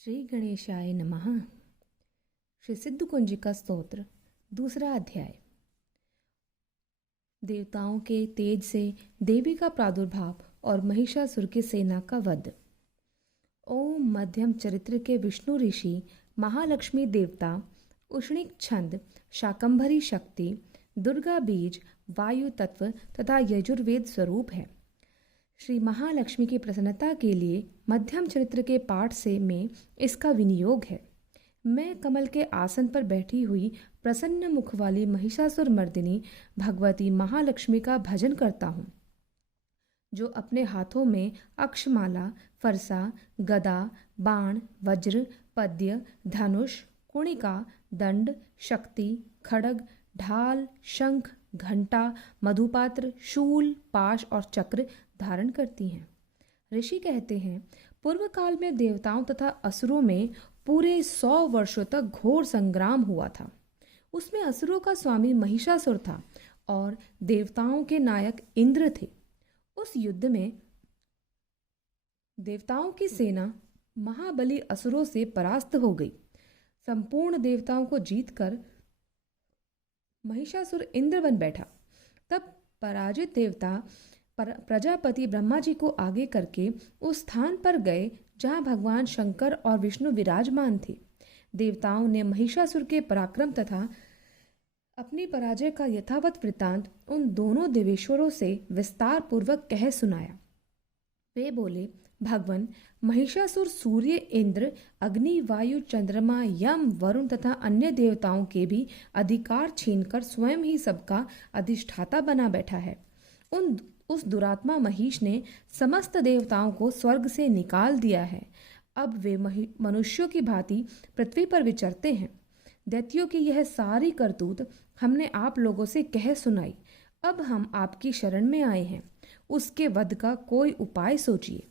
श्री गणेशाय नमः। श्री सिद्ध कुंजिका स्तोत्र दूसरा अध्याय। देवताओं के तेज से देवी का प्रादुर्भाव और महिषासुर की सेना का वध। ओम मध्यम चरित्र के विष्णु ऋषि महालक्ष्मी देवता उष्णिक छंद शाकंभरी शक्ति दुर्गा बीज वायु तत्व तथा यजुर्वेद स्वरूप है। श्री महालक्ष्मी की प्रसन्नता के लिए मध्यम चरित्र के पाठ से में इसका विनियोग है। मैं कमल के आसन पर बैठी हुई प्रसन्न मुख वाली महिषासुर मर्दिनी भगवती महालक्ष्मी का भजन करता हूँ, जो अपने हाथों में अक्षमाला, फरसा, गदा, बाण, वज्र, पद्य, धनुष, कुणिका, दंड, शक्ति, खड्ग, ढाल, शंख, घंटा, मधुपात्र, शूल, पाश और चक्र धारण करती हैं। ऋषि कहते हैं, पूर्व काल में देवताओं तथा असुरों में पूरे 100 वर्षों तक घोर संग्राम हुआ था। उसमें असुरों का स्वामी महिषासुर था और देवताओं के नायक इंद्र थे। उस युद्ध में देवताओं की सेना महाबली असुरों से परास्त हो गई। संपूर्ण देवताओं को जीतकर महिषासुर इंद्र बन बैठा। तब पराजित देवता प्रजापति ब्रह्मा जी को आगे करके उस स्थान पर गए जहां भगवान शंकर और विष्णु विराजमान थे। देवताओं ने महिषासुर के पराक्रम तथा अपनी पराजय का यथावत वृत्तांत उन दोनों देवेश्वरों से विस्तार पूर्वक कह सुनाया। वे बोले, भगवान, महिषासुर सूर्य, इंद्र, अग्नि, वायु, चंद्रमा, यम, वरुण तथा अन्य देवताओं के भी अधिकार छीनकर स्वयं ही सबका अधिष्ठाता बना बैठा है। उस दुरात्मा महिष ने समस्त देवताओं को स्वर्ग से निकाल दिया है। अब वे मनुष्यों की भांति पृथ्वी पर विचरते हैं। दैत्यों की यह सारी करतूत हमने आप लोगों से कह सुनाई। अब हम आपकी शरण में आए हैं, उसके वध का कोई उपाय सोचिए।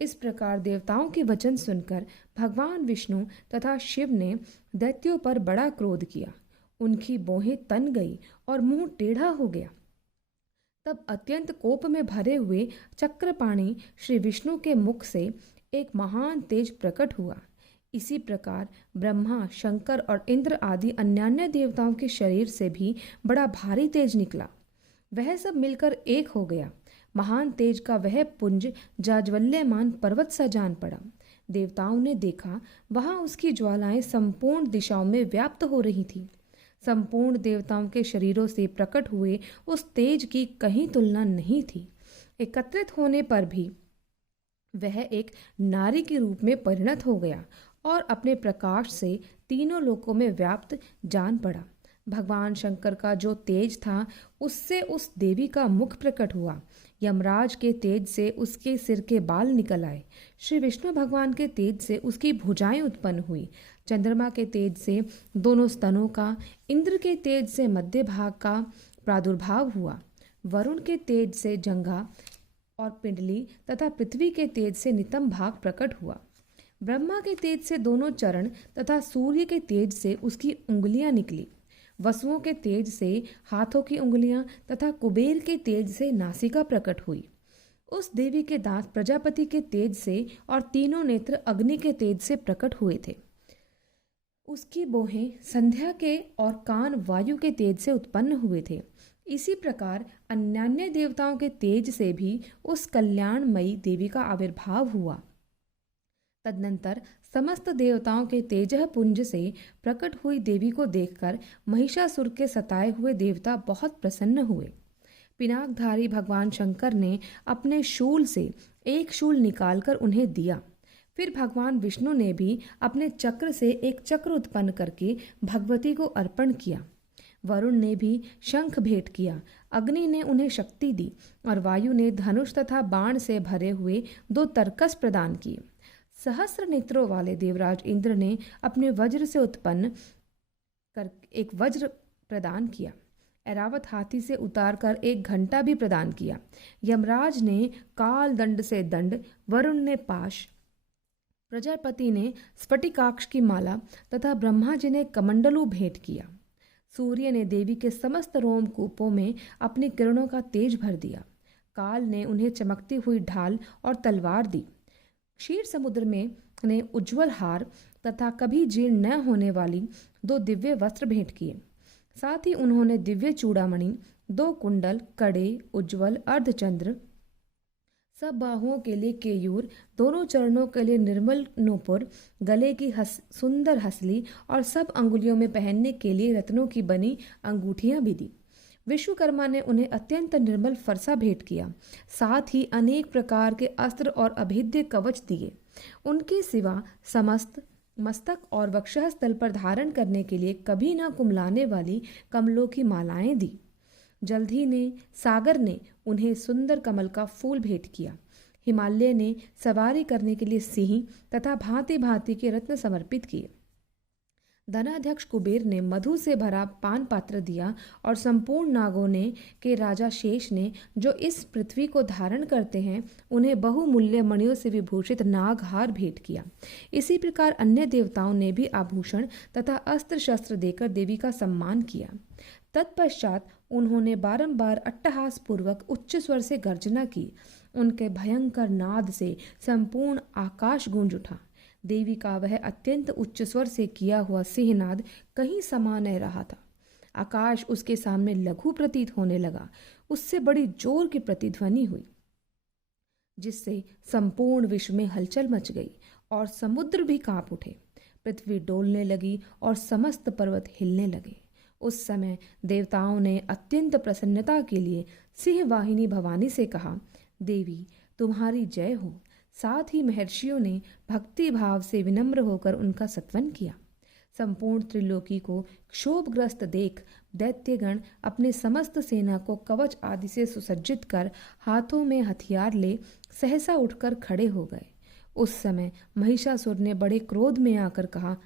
इस प्रकार देवताओं के वचन सुनकर भगवान विष्णु तथा शिव ने दैत्यों पर बड़ा क्रोध किया। उनकी भौहें तन गई और मुंह टेढ़ा हो गया। तब अत्यंत कोप में भरे हुए चक्रपाणी श्री विष्णु के मुख से एक महान तेज प्रकट हुआ। इसी प्रकार ब्रह्मा, शंकर और इंद्र आदि अन्यान्य देवताओं के शरीर से भी बड़ा भारी तेज निकला। वह सब मिलकर एक हो गया। महान तेज का वह पुंज जाज्वल्यमान पर्वत सा जान पड़ा। देवताओं ने देखा, वहां उसकी ज्वालाएं संपूर्ण दिशाओं में व्याप्त हो रही थी। संपूर्ण देवताओं के शरीरों से प्रकट हुए उस तेज की कहीं तुलना नहीं थी। एकत्रित होने पर भी वह एक नारी के रूप में परिणत हो गया और अपने प्रकाश से तीनों लोकों में व्याप्त जान पड़ा। भगवान शंकर का जो तेज था, उससे उस देवी का मुख प्रकट हुआ। यमराज के तेज से उसके सिर के बाल निकल आए। श्री विष्णु भगवान के तेज से उसकी भुजाएं उत्पन्न हुई। चंद्रमा के तेज से दोनों स्तनों का, इंद्र के तेज से मध्य भाग का प्रादुर्भाव हुआ। वरुण के तेज से जंघा और पिंडली तथा पृथ्वी के तेज से नितंब भाग प्रकट हुआ। ब्रह्मा के तेज से दोनों चरण तथा सूर्य के तेज से उसकी उंगलियां निकली। वसुओं के तेज से हाथों की उंगलियां तथा कुबेर के तेज से नासिका प्रकट हुई। उस देवी के दांत प्रजापति के तेज से और तीनों नेत्र अग्नि के तेज से प्रकट हुए थे। उसकी भौहें संध्या के और कान वायु के तेज से उत्पन्न हुए थे। इसी प्रकार अन्यान्य देवताओं के तेज से भी उस कल्याणमयी देवी का आविर्भाव हुआ। तदनंतर समस्त देवताओं के तेजः पुंज से प्रकट हुई देवी को देखकर महिषासुर के सताए हुए देवता बहुत प्रसन्न हुए। पिनाकधारी भगवान शंकर ने अपने शूल से एक शूल निकालकर उन्हें दिया। फिर भगवान विष्णु ने भी अपने चक्र से एक चक्र उत्पन्न करके भगवती को अर्पण किया। वरुण ने भी शंख भेंट किया। अग्नि ने उन्हें शक्ति दी और वायु ने धनुष तथा बाण से भरे हुए 2 तरकस प्रदान किए। सहस्र नेत्रों वाले देवराज इंद्र ने अपने वज्र से उत्पन्न कर एक वज्र प्रदान किया। ऐरावत हाथी से उतारकर एक घंटा भी प्रदान किया। यमराज ने काल दंड से दंड, वरुण ने पाश, प्रजापति ने स्फटिकाक्ष की माला तथा ब्रह्मा जी ने कमंडलू भेंट किया। सूर्य ने देवी के समस्त रोमकूपों में अपनी किरणों का तेज भर दिया। काल ने उन्हें चमकती हुई ढाल और तलवार दी। क्षीर समुद्र में ने उज्जवल हार तथा कभी जीर्ण न होने वाली 2 दिव्य वस्त्र भेंट किए। साथ ही उन्होंने दिव्य चूड़ामणि, 2 कुंडल, कड़े, उज्जवल अर्धचंद्र, सब बाहुओं के लिए केयूर, दोनों चरणों के लिए निर्मल नूपुर, गले की सुंदर हसली और सब अंगुलियों में पहनने के लिए रत्नों की बनी अंगूठियां भी दी। विश्वकर्मा ने उन्हें अत्यंत निर्मल फरसा भेंट किया। साथ ही अनेक प्रकार के अस्त्र और अभेद्य कवच दिए। उनके सिवा समस्त मस्तक और वक्षस्थल पर धारण करने के लिए कभी न कुमलाने वाली कमलों की मालाएं दी। जल्द ही सागर ने उन्हें सुंदर कमल का फूल भेंट किया। हिमालय ने सवारी करने के लिए सिंह तथा भांति भांति के रत्न समर्पित किए। धनाध्यक्ष कुबेर ने मधु से भरा पान पात्र दिया और संपूर्ण नागों ने के राजा शेष ने, जो इस पृथ्वी को धारण करते हैं, उन्हें बहुमूल्य मणियों से विभूषित नागहार भेंट किया। इसी प्रकार अन्य देवताओं ने भी आभूषण तथा अस्त्र शस्त्र देकर देवी का सम्मान किया। तत्पश्चात उन्होंने बारंबार अट्टहास पूर्वक उच्च स्वर से गर्जना की। उनके भयंकर नाद से संपूर्ण आकाश गूंज उठा। देवी का वह अत्यंत उच्च स्वर से किया हुआ सिंहनाद कहीं समा नहीं रहा था। आकाश उसके सामने लघु प्रतीत होने लगा। उससे बड़ी जोर की प्रतिध्वनि हुई, जिससे संपूर्ण विश्व में हलचल मच गई और समुद्र भी कांप उठे। पृथ्वी डोलने लगी और समस्त पर्वत हिलने लगे। उस समय देवताओं ने अत्यंत प्रसन्नता के लिए सिंह वाहिनी भवानी से कहा, देवी तुम्हारी जय हो। साथ ही महर्षियों ने भक्ति भाव से विनम्र होकर उनका सत्वन किया। संपूर्ण त्रिलोकी को क्षोभग्रस्त देख दैत्यगण अपने समस्त सेना को कवच आदि से सुसज्जित कर हाथों में हथियार ले सहसा उठकर खड़े हो गए। उस समय महिषासुर ने बड़े क्रोध में आकर कहा,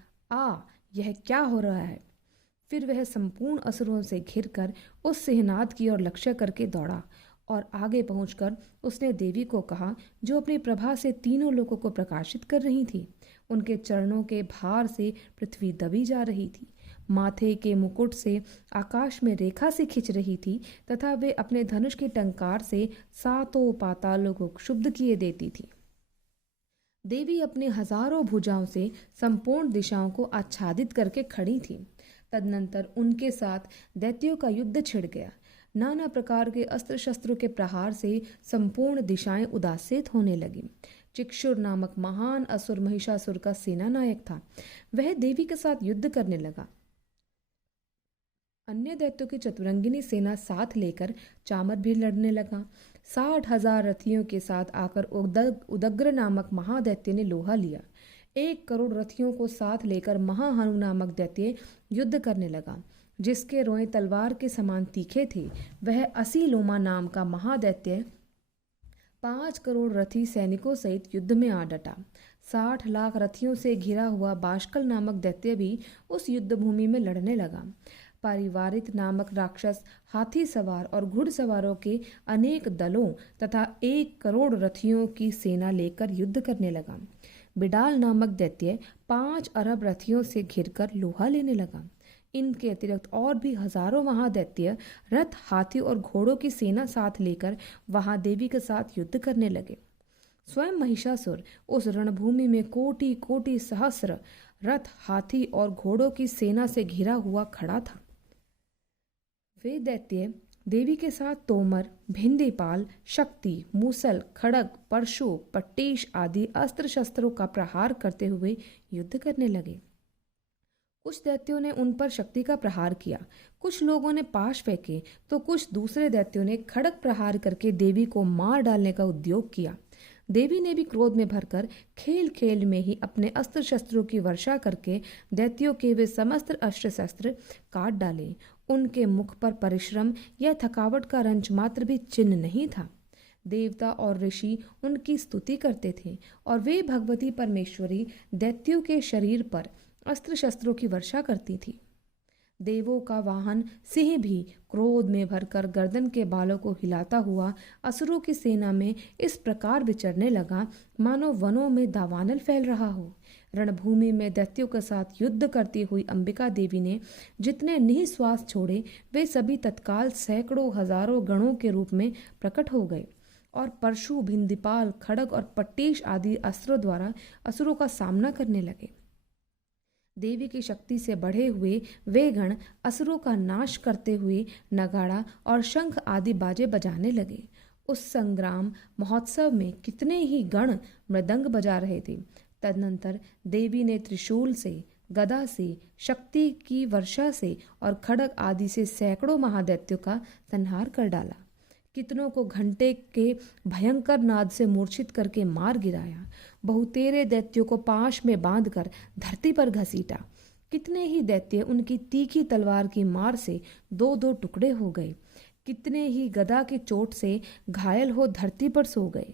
यह क्या हो रहा है? फिर वह संपूर्ण असुरों से घिरकर उस सिंहनाद की ओर लक्ष्य करके दौड़ा और आगे पहुंचकर उसने देवी को कहा, जो अपनी प्रभा से तीनों लोगों को प्रकाशित कर रही थी। उनके चरणों के भार से पृथ्वी दबी जा रही थी, माथे के मुकुट से आकाश में रेखा से खिंच रही थी तथा वे अपने धनुष के टंकार से सातों पातालों को क्षुब्ध किए देती थी। देवी अपने हजारों भुजाओं से संपूर्ण दिशाओं को आच्छादित करके खड़ी थी। तदनंतर उनके साथ दैत्यों का युद्ध छिड़ गया। नाना प्रकार के अस्त्र शस्त्रों के प्रहार से संपूर्ण दिशाएं उदासित होने लगी। चिक्षुर नामक महान असुर महिषासुर का सेना नायक था। वह देवी के साथ युद्ध करने लगा। अन्य दैत्यों की चतुरंगिनी सेना साथ लेकर चामर भी लड़ने लगा। 60,000 रथियों के साथ आकर उदग्र नामक महादैत्य ने लोहा लिया। 1 करोड़ रथियों को साथ लेकर महाहनु नामक दैत्य युद्ध करने लगा, जिसके रोए तलवार के समान तीखे थे। वह असीलोमा नाम का महादैत्य 5 करोड़ रथी सैनिकों सहित युद्ध में आ डटा। 60 लाख रथियों से घिरा हुआ बाष्कल नामक दैत्य भी उस युद्ध भूमि में लड़ने लगा। पारिवारित नामक राक्षस हाथी सवार और घुड़सवारों के अनेक दलों तथा 1 करोड़ रथियों की सेना लेकर युद्ध करने लगा। बिडाल नामक दैत्य 5 अरब रथियों से घिरकर लोहा लेने लगा। इनके अतिरिक्त और भी हजारों महादैत्य रथ, हाथी और घोड़ों की सेना साथ लेकर वहां देवी के साथ युद्ध करने लगे। स्वयं महिषासुर उस रणभूमि में कोटि कोटि सहस्र रथ, हाथी और घोड़ों की सेना से घिरा हुआ खड़ा था। वे दैत्य देवी के साथ तोमर, भिंदीपाल, शक्ति, मूसल, खड़ग, परशु, पट्टीश आदि अस्त्र शस्त्रों का प्रहार करते हुए युद्ध करने लगे। कुछ दैत्यों ने उन पर शक्ति का प्रहार किया, कुछ लोगों ने पाश फेंके, तो कुछ दूसरे दैत्यों ने खड़ग प्रहार करके देवी को मार डालने का उद्योग किया। देवी ने भी क्रोध में भरकर खेल खेल में ही अपने अस्त्र शस्त्रों की वर्षा करके दैत्यों के वे समस्त अस्त्र शस्त्र काट डाले। उनके मुख पर परिश्रम या थकावट का रंच मात्र भी चिन्ह नहीं था। देवता और ऋषि उनकी स्तुति करते थे और वे भगवती परमेश्वरी दैत्यों के शरीर पर अस्त्र शस्त्रों की वर्षा करती थी। देवों का वाहन सिंह भी क्रोध में भरकर गर्दन के बालों को हिलाता हुआ असुरों की सेना में इस प्रकार विचरने लगा, मानो वनों में दावानल फैल रहा हो। रणभूमि में दैत्यों के साथ युद्ध करती हुई अंबिका देवी ने जितने निःश्वास छोड़े, वे सभी तत्काल सैकड़ों हजारों गणों के रूप में प्रकट हो गए और परशु, भिंदीपाल, खड़ग और पट्टेश आदि अस्त्रों द्वारा असुरों का सामना करने लगे। देवी की शक्ति से बढ़े हुए वे गण असुरों का नाश करते हुए नगाड़ा और शंख आदि बाजे बजाने लगे। उस संग्राम महोत्सव में कितने ही गण मृदंग बजा रहे थे। तदनंतर देवी ने त्रिशूल से, गदा से, शक्ति की वर्षा से और खड़ग आदि से सैकड़ों महादैत्यों का संहार कर डाला। कितनों को घंटे के भयंकर नाद से मूर्छित करके मार गिराया। बहुतेरे दैत्यों को पाश में बांधकर धरती पर घसीटा। कितने ही दैत्य उनकी तीखी तलवार की मार से दो दो टुकड़े हो गए। कितने ही गदा की चोट से घायल हो धरती पर सो गए।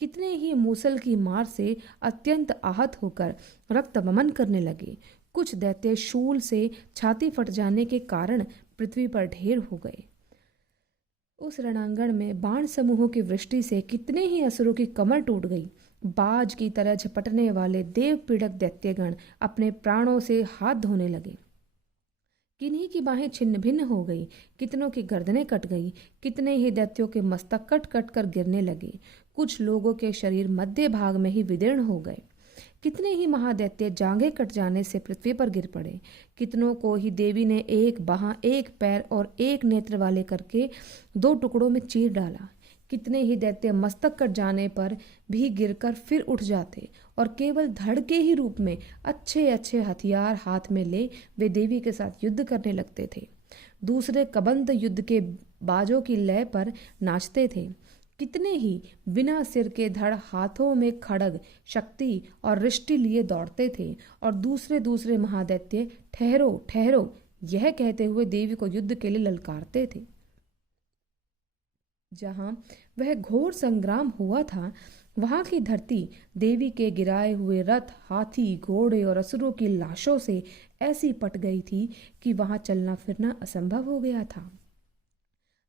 कितने ही मूसल की मार से अत्यंत आहत होकर रक्त वमन करने लगे। कुछ दैत्य शूल से छाती फट जाने के कारण पृथ्वी पर ढेर हो गए। उस रणांगण में बाण समूहों की वृष्टि से कितने ही असुरों की कमर टूट गई। बाज की तरह झपटने वाले देव पीड़क दैत्यगण अपने प्राणों से हाथ धोने लगे। किन्हीं की बाहें छिन्न भिन्न हो गई, कितनों की गर्दनें कट गई, कितने ही दैत्यों के मस्तक कट कट कर गिरने लगे। कुछ लोगों के शरीर मध्य भाग में ही विदीर्ण हो गए। कितने ही महादैत्य जांघें कट जाने से पृथ्वी पर गिर पड़े। कितनों को ही देवी ने एक बाह, एक पैर और एक नेत्र वाले करके दो टुकड़ों में चीर डाला। कितने ही दैत्य मस्तक कट जाने पर भी गिरकर फिर उठ जाते और केवल धड़ के ही रूप में अच्छे अच्छे हथियार हाथ में ले वे देवी के साथ युद्ध करने लगते थे। दूसरे कबंध युद्ध के बाजों की लय पर नाचते थे। कितने ही बिना सिर के धड़ हाथों में खड़ग, शक्ति और रिष्टि लिए दौड़ते थे और दूसरे दूसरे महादैत्य ठहरो ठहरो यह कहते हुए देवी को युद्ध के लिए ललकारते थे। जहां वह घोर संग्राम हुआ था वहां की धरती देवी के गिराए हुए रथ, हाथी, घोड़े और असुरों की लाशों से ऐसी पट गई थी कि वहां चलना फिरना असंभव हो गया था।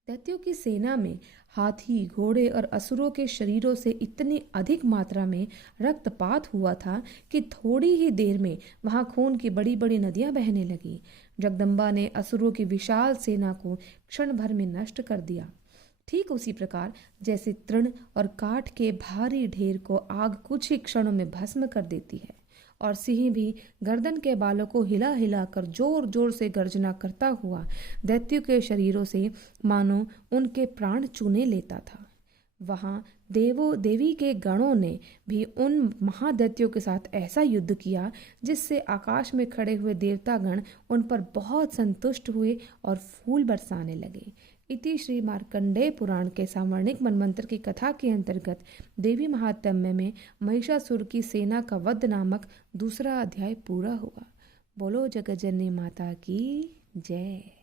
दैत्यों की सेना में हाथी, घोड़े और असुरों के शरीरों से इतनी अधिक मात्रा में रक्तपात हुआ था कि थोड़ी ही देर में वहां खून की बड़ी बड़ी नदियां बहने लगी। जगदम्बा ने असुरों की विशाल सेना को क्षण भर में नष्ट कर दिया। ठीक उसी प्रकार जैसे तृण और काठ के भारी ढेर को आग कुछ ही क्षणों में भस्म कर देती है, और सिंह भी गर्दन के बालों को हिला हिला कर जोर जोर से गर्जना करता हुआ दैत्यों के शरीरों से मानो उनके प्राण चूने लेता था, वहां देवी के गणों ने भी उन महादैत्यों के साथ ऐसा युद्ध किया जिससे आकाश में खड़े हुए देवतागण उन पर बहुत संतुष्ट हुए और फूल बरसाने लगे। इति श्री मार्कंडेय पुराण के सावर्णिक मनमंत्र की कथा के अंतर्गत देवी महात्म्य में महिषासुर की सेना का वध नामक दूसरा अध्याय पूरा हुआ। बोलो जगत जननी माता की जय।